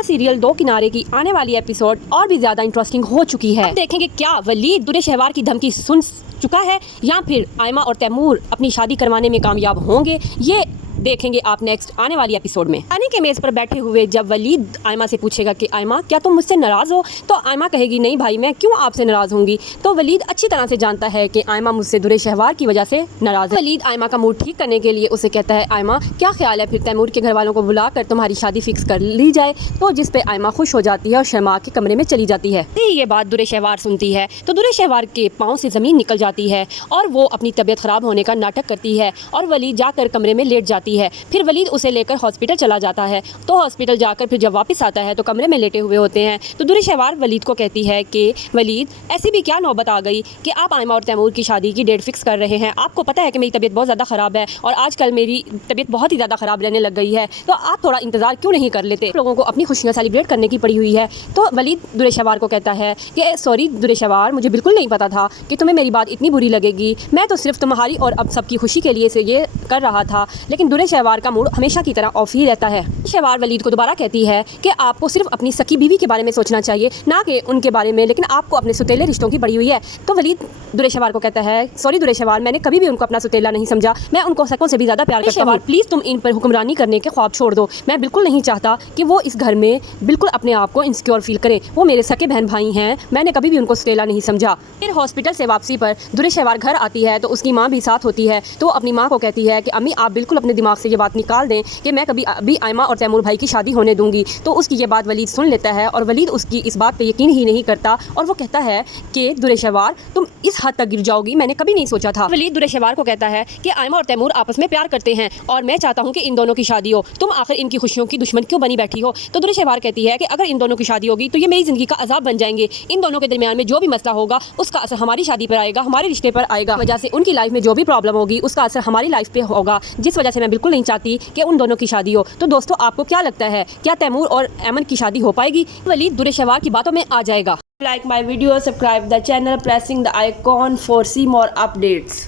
Aima serial दो किनारे की आने वाली एपिसोड और भी ज्यादा इंटरेस्टिंग हो चुकी है। अब देखेंगे क्या वलीद दुरे शहवार की धमकी सुन चुका है या फिर आयमा और तैमूर अपनी शादी करवाने में कामयाब होंगे, ये देखेंगे आप नेक्स्ट आने वाली एपिसोड में। खाने के मेज पर बैठे हुए जब वलीद आयमा से पूछेगा कि आयमा क्या तुम मुझसे नाराज हो, तो आयमा कहेगी नहीं भाई मैं क्यों आपसे नाराज होंगी। तो वलीद अच्छी तरह से जानता है कि आयमा मुझसे दुरे शहवार की वजह से नाराज है। वलीद आयमा का मूड ठीक करने के लिए उसे कहता है आयमा क्या ख्याल है फिर तैमूर के घर वालों को बुलाकर तुम्हारी शादी फिक्स कर ली जाए। तो जिस पे आयमा खुश हो जाती है और शर्मा के कमरे में चली जाती है। ये बात दुरे शहवार सुनती है तो दुरे शहवार के पाँव से जमीन निकल जाती है और वो अपनी तबीयत खराब होने का नाटक करती है और वलीद जाकर कमरे में लेट जाती है। फिर वलीद उसे लेकर हॉस्पिटल चला जाता है। तो हॉस्पिटल जाकर फिर जब वापस आता है तो कमरे में लेटे हुए होते हैं। तो दुरे शहवार वलीद को कहती है कि वलीद ऐसी भी क्या नौबत आ गई कि आप आयमा और तैमूर की शादी की डेट फिक्स कर रहे हैं। आपको पता है कि मेरी तबीयत बहुत ज़्यादा ख़राब है और आजकल मेरी तबीयत बहुत ही ज़्यादा ख़राब रहने लग गई है, तो आप थोड़ा इंतज़ार क्यों नहीं कर लेते। लोगों को अपनी खुशियाँ सेलिब्रेट करने की पड़ी हुई है। तो वलीद दुरे शहवार को कहता है कि सॉरी दुरे शहवार, मुझे बिल्कुल नहीं पता था कि तुम्हें मेरी बात इतनी बुरी लगेगी। मैं तो सिर्फ तुम्हारी और अब सबकी खुशी के लिए से ये कर रहा था। लेकिन दुरे शहवार का मूड हमेशा की तरह ऑफ ही रहता है। शहवार वलीद को दोबारा कहती है कि आपको सिर्फ अपनी सकी बीवी के बारे में सोचना चाहिए, ना कि उनके बारे में, लेकिन आपको अपने सुतेले रिश्तों की पड़ी हुई है। तो वलीद दुरे शहवार को कहता है सॉरी दुरे शहवार, मैंने कभी भी उनको अपना सुतेला नहीं समझा, मैं उनको सकों से भी ज़्यादा प्यार करता हूं। प्लीज़ तुम इन पर हुक्मरानी करने के ख्वाब छोड़ दो। मैं बिल्कुल नहीं चाहता कि वो इस घर में बिल्कुल अपने आप को इनसिक्योर फील करें। वो मेरे सके बहन भाई हैं, मैंने कभी भी उनको सुतेला नहीं समझा। फिर हॉस्पिटल से वापसी पर दुरे शहवार घर आती है तो उसकी माँ भी साथ होती है। तो अपनी माँ को कहती है कि अम्मी आप बिल्कुल अपने दिमाग से ये बात निकाल दें कि मैं कभी अभी आयमा और तैमूर भाई की शादी होने दूंगी। तो उसकी ये बात वलीद सुन लेता है और वलीद उसकी इस बात पे यकीन ही नहीं करता और वो कहता है कि दुरे शहवार तुम इस हद तक गिर जाओगी, मैंने कभी नहीं सोचा था। वलीद दुरे शहवार को कहता है कि आयमा और तैमूर आपस में प्यार करते हैं और मैं चाहता हूँ कि इन दोनों की शादी हो, तुम आखिर इनकी खुशियों की दुश्मन क्यों बनी बैठी हो। तो दुरे शहवार कहती है कि अगर इन दोनों की शादी होगी तो ये मेरी जिंदगी का अजाब बन जाएंगे। इन दोनों के दरमियान में जो भी मसला होगा उसका असर हमारी शादी पर आएगा, हमारे रिश्ते पर आएगा। वजह से उनकी लाइफ में जो भी प्रॉब्लम होगी उसका असर हमारी लाइफ पे होगा, जिस वजह से मैं बिल्कुल नहीं चाहती कि उन दोनों की शादी हो। तो दोस्तों आपको क्या लगता है, क्या तैमूर और ऐमन की शादी हो पाएगी? वलीद दुरे शहवार की बातों में आ जाएगा। Like my video, subscribe the channel, pressing the icon for see more updates.